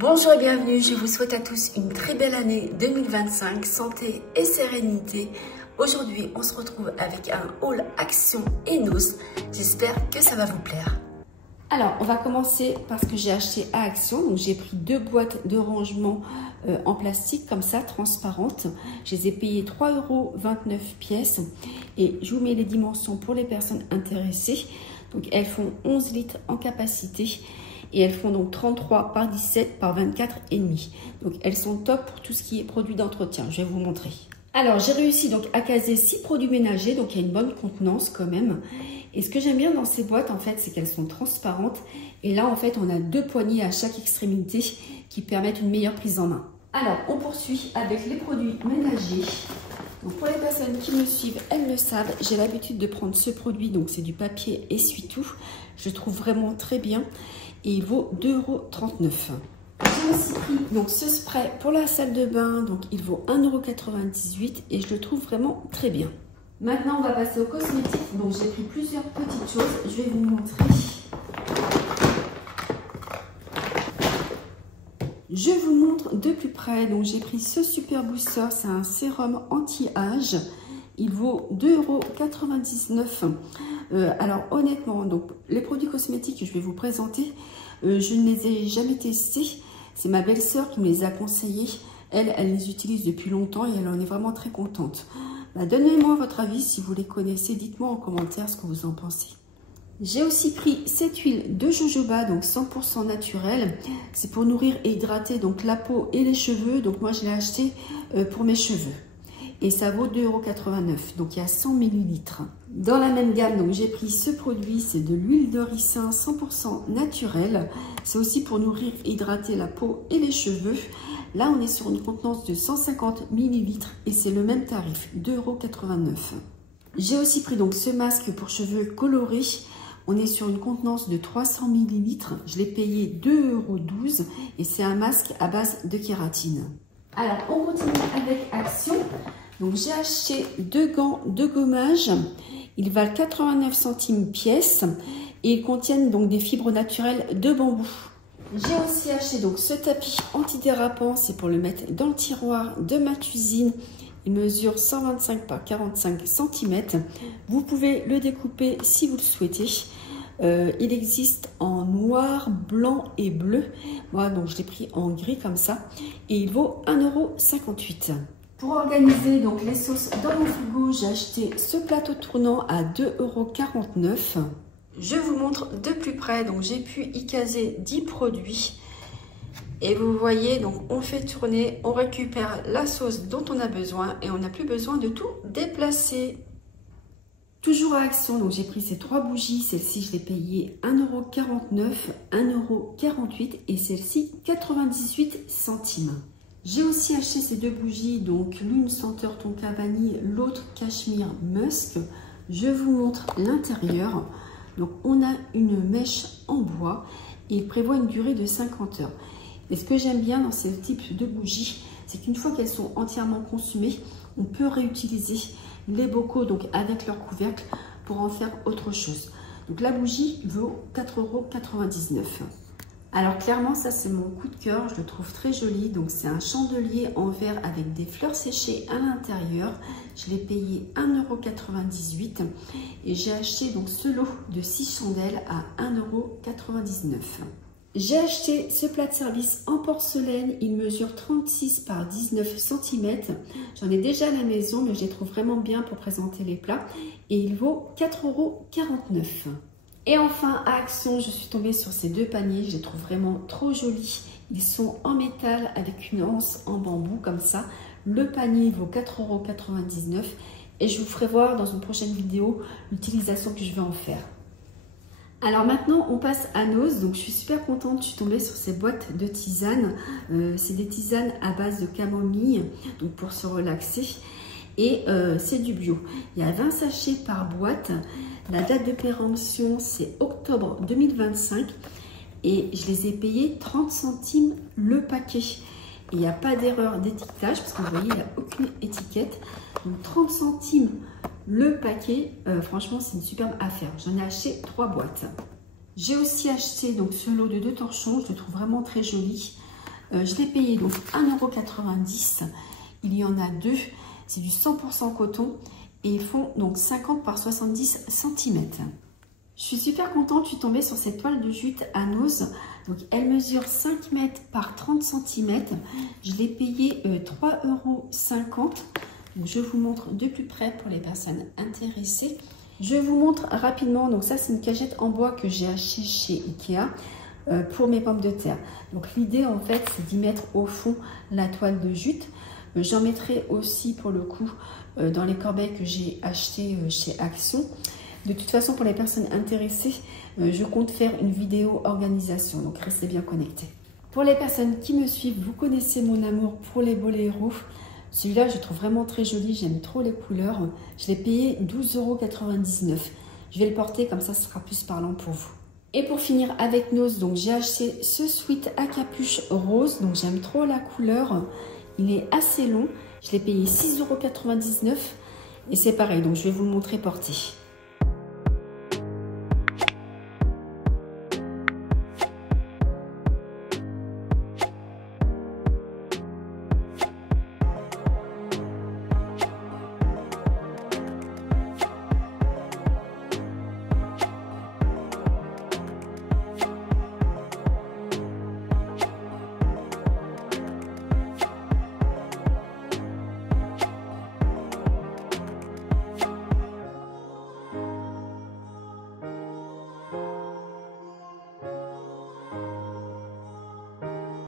Bonjour et bienvenue, je vous souhaite à tous une très belle année 2025, santé et sérénité. Aujourd'hui, on se retrouve avec un haul Action Enos. J'espère que ça va vous plaire. Alors, on va commencer par ce que j'ai acheté à Action. Donc, j'ai pris 2 boîtes de rangement en plastique, comme ça, transparentes. Je les ai payées 3,29 € pièces. Et je vous mets les dimensions pour les personnes intéressées. Donc, elles font 11 litres en capacité. Et elles font donc 33 par 17 par 24,5. Donc, elles sont top pour tout ce qui est produits d'entretien. Je vais vous montrer. Alors, j'ai réussi donc à caser 6 produits ménagers. Donc, il y a une bonne contenance quand même. Et ce que j'aime bien dans ces boîtes, en fait, c'est qu'elles sont transparentes. Et là, en fait, on a 2 poignées à chaque extrémité qui permettent une meilleure prise en main. Alors, on poursuit avec les produits ménagers. Donc, pour les personnes qui me suivent, elles le savent. J'ai l'habitude de prendre ce produit. Donc, c'est du papier essuie-tout. Je le trouve vraiment très bien. Et il vaut 2,39 €. J'ai aussi pris donc, ce spray pour la salle de bain. Donc, il vaut 1,98 € et je le trouve vraiment très bien. Maintenant, on va passer aux cosmétiques. Donc, j'ai pris plusieurs petites choses. Je vais vous montrer. Je vous montre de plus près. Donc, j'ai pris ce Super Booster. C'est un sérum anti-âge. Il vaut 2,99 €. Alors, honnêtement, donc, les produits cosmétiques que je vais vous présenter, je ne les ai jamais testés. C'est ma belle-sœur qui me les a conseillés. Elle les utilise depuis longtemps et elle en est vraiment très contente. Donnez-moi votre avis si vous les connaissez. Dites-moi en commentaire ce que vous en pensez. J'ai aussi pris cette huile de jojoba, donc 100% naturelle. C'est pour nourrir et hydrater donc la peau et les cheveux. Donc moi, je l'ai acheté pour mes cheveux. Et ça vaut 2,89 €. Donc il y a 100 ml. Dans la même gamme, donc j'ai pris ce produit. C'est de l'huile de ricin 100% naturelle. C'est aussi pour nourrir et hydrater la peau et les cheveux. Là, on est sur une contenance de 150 ml et c'est le même tarif, 2,89 €. J'ai aussi pris donc ce masque pour cheveux colorés. On est sur une contenance de 300 ml. Je l'ai payé 2,12 € et c'est un masque à base de kératine. Alors, on continue avec Action. Donc, j'ai acheté 2 gants de gommage. Ils valent 89 centimes pièce et ils contiennent donc des fibres naturelles de bambou. J'ai aussi acheté donc ce tapis antidérapant. C'est pour le mettre dans le tiroir de ma cuisine. Il mesure 125 par 45 cm. Vous pouvez le découper si vous le souhaitez. Il existe en noir, blanc et bleu. Moi, donc, je l'ai pris en gris comme ça. Et il vaut 1,58 €. Pour organiser donc les sauces dans mon frigo, j'ai acheté ce plateau tournant à 2,49 €. Je vous montre de plus près. Donc, j'ai pu y caser 10 produits. Et vous voyez, donc on fait tourner, on récupère la sauce dont on a besoin et on n'a plus besoin de tout déplacer. Toujours à Action, donc j'ai pris ces 3 bougies. Celle-ci, je l'ai payée 1,49 €, 1,48 € et celle-ci 98 centimes. J'ai aussi acheté ces 2 bougies, donc l'une senteur tonka vanille, l'autre cachemire musk. Je vous montre l'intérieur. Donc on a une mèche en bois et il prévoit une durée de 50 heures. Et ce que j'aime bien dans ce type de bougies, c'est qu'une fois qu'elles sont entièrement consumées, on peut réutiliser les bocaux donc avec leur couvercle pour en faire autre chose. Donc la bougie vaut 4,99 €. Alors clairement, ça c'est mon coup de cœur, je le trouve très joli. Donc c'est un chandelier en verre avec des fleurs séchées à l'intérieur. Je l'ai payé 1,98 € et j'ai acheté donc ce lot de 6 chandelles à 1,99 €. J'ai acheté ce plat de service en porcelaine. Il mesure 36 par 19 cm. J'en ai déjà à la maison, mais je les trouve vraiment bien pour présenter les plats. Et il vaut 4,49 €. Et enfin, à Action, je suis tombée sur ces 2 paniers. Je les trouve vraiment trop jolis. Ils sont en métal avec une anse en bambou comme ça. Le panier vaut 4,99 € et je vous ferai voir dans une prochaine vidéo l'utilisation que je vais en faire. Alors maintenant, on passe à Nose. Donc je suis super contente, je suis tombée sur ces boîtes de tisanes. C'est des tisanes à base de camomille, donc pour se relaxer. Et c'est du bio. Il y a 20 sachets par boîte. La date de péremption, c'est octobre 2025. Et je les ai payés 30 centimes le paquet. Et il n'y a pas d'erreur d'étiquetage, parce que vous voyez, il n'y a aucune étiquette. Donc 30 centimes le paquet, franchement, c'est une superbe affaire. J'en ai acheté 3 boîtes. J'ai aussi acheté donc ce lot de 2 torchons, je le trouve vraiment très joli. Je l'ai payé donc 1,90 €. Il y en a deux. C'est du 100% coton et ils font donc 50 par 70 cm. Je suis super contente, je suis tombée sur cette toile de jute à Nose. Donc elle mesure 5 mètres par 30 cm. Je l'ai payée 3,50 €. Donc je vous montre de plus près pour les personnes intéressées. Je vous montre rapidement, donc ça c'est une cagette en bois que j'ai achetée chez Ikea pour mes pommes de terre. Donc l'idée en fait c'est d'y mettre au fond la toile de jute. J'en mettrai aussi pour le coup dans les corbeilles que j'ai achetées chez Action. De toute façon, pour les personnes intéressées, je compte faire une vidéo organisation, donc restez bien connectés. Pour les personnes qui me suivent, vous connaissez mon amour pour les boléros. Celui-là, je le trouve vraiment très joli, j'aime trop les couleurs. Je l'ai payé 12,99 €. Je vais le porter, comme ça, ce sera plus parlant pour vous. Et pour finir avec Nose, donc j'ai acheté ce sweat à capuche rose, donc j'aime trop la couleur. Il est assez long, je l'ai payé 6,99 € et c'est pareil, donc je vais vous le montrer porté.